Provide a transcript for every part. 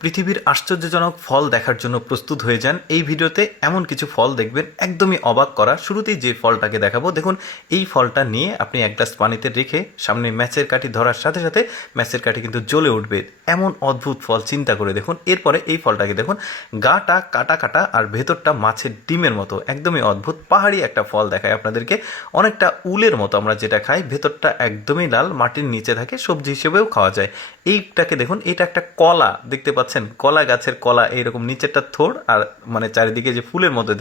পৃথিবীর আশ্চর্যজনক ফল দেখার জন্য প্রস্তুত হয়ে যান। এই ভিডিওতে এমন কিছু ফল দেখবেন একদমই অবাক করা। শুরুতেই যে ফলটাকে দেখাবো, দেখুন এই ফলটা নিয়ে আপনি এক গ্লাস পানিতে রেখে সামনে ম্যাচের কাঠি ধরার সাথে সাথে ম্যাচের কাঠি কিন্তু জ্বলে উঠবে, এমন অদ্ভুত ফল চিন্তা করে দেখুন। এরপরে এই ফলটাকে দেখুন, গাটা কাটা কাটা আর ভেতরটা মাছের ডিমের মতো, একদমই অদ্ভুত পাহাড়ি একটা ফল দেখায় আপনাদেরকে। অনেকটা উলের মতো আমরা যেটা খাই, ভেতরটা একদমই লাল, মাটির নিচে থাকে, সবজি হিসেবেও খাওয়া যায়। এইটাকে দেখুন, এটা একটা কলা দেখতে পাচ্ছেন, কলা গাছের কলা, এইরকম নিচেরটা থোড় আর মানে চারিদিকে যে ফুলের মধ্যে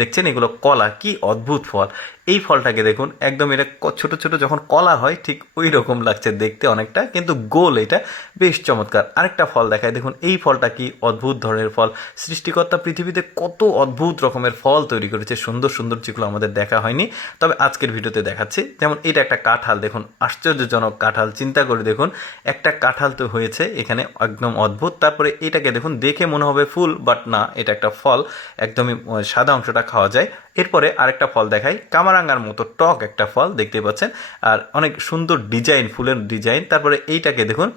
দেখছেন এগুলো কলা। কি অদ্ভুত ফল! এই ফলটাকে দেখুন, একদম এটা ছোট ছোট যখন কলা হয় ঠিক ওই রকম লাগছে দেখতে অনেকটা, কিন্তু গোল, এটা বেশ চমৎকার। আরেকটা ফল দেখায়, দেখুন এই ফলটা কি অদ্ভুত ধরনের ফল। সৃষ্টিকর্তা পৃথিবীতে কত অদ্ভুত রকমের ফল তৈরি করেছে, সুন্দর সুন্দর, যেগুলো আমাদের দেখা হয়নি, তবে আজকের ভিডিওতে দেখাচ্ছি। যেমন এটা একটা কাঁঠাল, দেখুন আশ্চর্যজনক কাঁঠাল, চিন্তা করে দেখুন একটা কাঁঠাল তো হয়েছে এখানে, একদম অদ্ভুত। তারপরে এটাকে দেখুন, দেখে মনে হবে ফুল, বাট না, এটা একটা ফল, একদমই সাদা অংশটা খাওয়া যায়। এরপরে আরেকটা ফল দেখাই, কামারাঙ্গার মতো টক একটা ফল দেখতে পাচ্ছেন, আর অনেক সুন্দর ডিজাইন, ফুলের ডিজাইন। তারপরে এইটাকে দেখুন,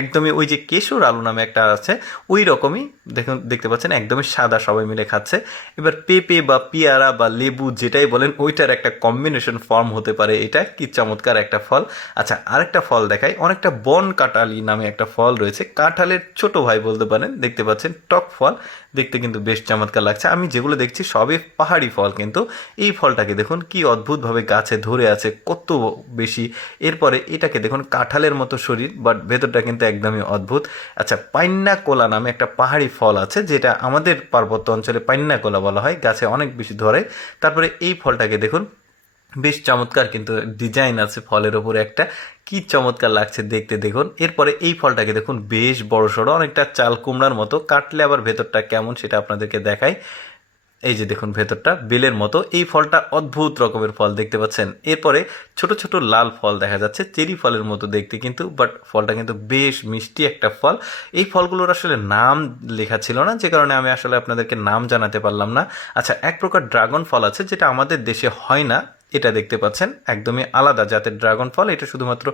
একদমই ওই যে কেশর আলু নামে একটা আছে ওই রকমই দেখুন, দেখতে পাচ্ছেন একদমই সাদা, সবাই মিলে খাচ্ছে। এবার পেঁপে বা পেয়ারা বা লেবু যেটাই বলেন ওইটার একটা কম্বিনেশন ফর্ম হতে পারে এটা। কি চমৎকার একটা ফল! আচ্ছা, আরেকটা ফল দেখাই, অনেকটা বন কাঁঠালি নামে একটা ফল রয়েছে, কাঁঠালের ছোট ভাই বলতে পারেন। দেখতে পাচ্ছেন টক ফল, দেখতে কিন্তু বেশ চমৎকার লাগছে। আমি যেগুলো দেখছি সবই পাহাড়ি ফল, কিন্তু এই ফলটাকে দেখুন কি অদ্ভুতভাবে গাছে ধরে আছে, কত বেশি। এরপরে এটাকে দেখুন, কাঁঠালের মতো শরীর, বাট ভেতরটা কিন্তু একদমই অদ্ভুত। আচ্ছা, পাইন্না কোলা নামে একটা পাহাড়ি ফল আছে, যেটা আমাদের পার্বত্য অঞ্চলে পাইন্না কোলা বলা হয়, গাছে অনেক বেশি ধরে। তারপরে এই ফলটাকে দেখুন, বেশ চমৎকার কিন্তু ডিজাইন আছে ফলের ওপরে একটা, কি চমৎকার লাগছে দেখতে দেখুন। এরপরে এই ফলটাকে দেখুন, বেশ বড় সড়ো, অনেকটা চাল কুমড়ার মতো, কাটলে আবার ভেতরটা কেমন সেটা আপনাদেরকে দেখাই। এই যে দেখুন ভেতরটা বেলের মতো, এই ফলটা অদ্ভুত রকমের ফল দেখতে পাচ্ছেন। এরপরে ছোট ছোট লাল ফল দেখা যাচ্ছে, চেরি ফলের মতো দেখতে কিন্তু, বাট ফলটা কিন্তু বেশ মিষ্টি একটা ফল। এই ফলগুলোর আসলে নাম লেখা ছিল না, যে কারণে আমি আসলে আপনাদেরকে নাম জানাতে পারলাম না। আচ্ছা, এক প্রকার ড্রাগন ফল আছে যেটা আমাদের দেশে হয় না, এটা দেখতে পাচ্ছেন একদমই আলাদা জাতের ড্রাগন ফল, এটা শুধুমাত্র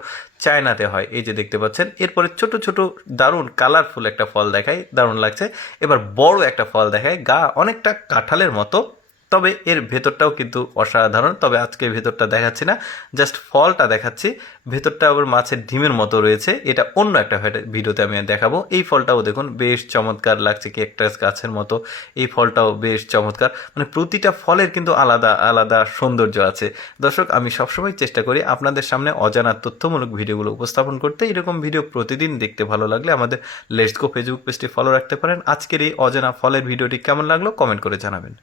চায়নাতে হয়, এই যে দেখতে পাচ্ছেন। এরপরে ছোট ছোট দারুণ কালারফুল একটা ফল দেখায়, দারুণ লাগছে। এবার বড় একটা ফল দেখায়, গা অনেকটা কাঁঠালের মতো, তবে এর ভেতরটাও কিন্তু অসাধারণ। তবে আজকে ভেতরটা দেখাচ্ছি না, জাস্ট ফলটা দেখাচ্ছি। ভেতরটা আবার মাছের ডিমের মতো রয়েছে, এটা অন্য একটা ভিডিওতে আমি দেখাবো। এই ফলটাও দেখুন বেশ চমৎকার লাগছে, ক্যাকটাস গাছের মতো। এই ফলটাও বেশ চমৎকার, মানে প্রতিটা ফলের কিন্তু আলাদা আলাদা সৌন্দর্য আছে। দর্শক, আমি সবসময় চেষ্টা করি আপনাদের সামনে অজানা তথ্যমূলক ভিডিওগুলো উপস্থাপন করতে। এরকম ভিডিও প্রতিদিন দেখতে ভালো লাগলে আমাদের লেটস গো ফেসবুক পেজটি ফলো রাখতে পারেন। আজকের এই অজানা ফলের ভিডিওটি কেমন লাগলো কমেন্ট করে জানাবেন।